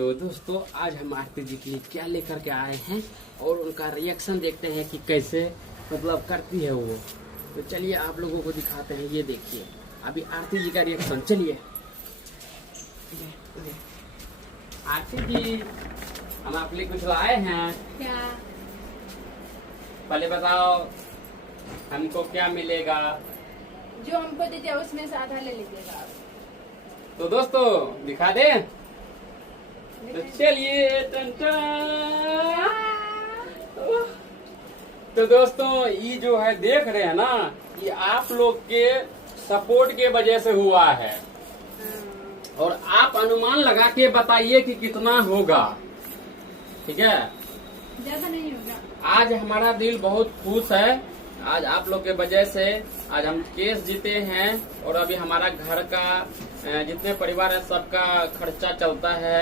तो दोस्तों आज हम आरती जी के लिए क्या लेकर के आए हैं और उनका रिएक्शन देखते हैं कि कैसे मतलब करती है वो। तो चलिए आप लोगों को दिखाते हैं, ये देखिए अभी आरती जी का रिएक्शन। चलिए आरती जी, हम आपके लिए कुछ लाए हैं। क्या? पहले बताओ हमको क्या मिलेगा। जो हमको देते उसमें से आधा ले लीजिएगा। तो दोस्तों दिखा दे। तो चलिए तो दोस्तों ये जो है देख रहे हैं ना, ये आप लोग के सपोर्ट के वजह से हुआ है और आप अनुमान लगा के बताइए कि कितना होगा। ठीक है, ज्यादा नहीं होगा। आज हमारा दिल बहुत खुश है। आज आप लोग के वजह से आज हम केस जीते हैं और अभी हमारा घर का जितने परिवार है सबका खर्चा चलता है।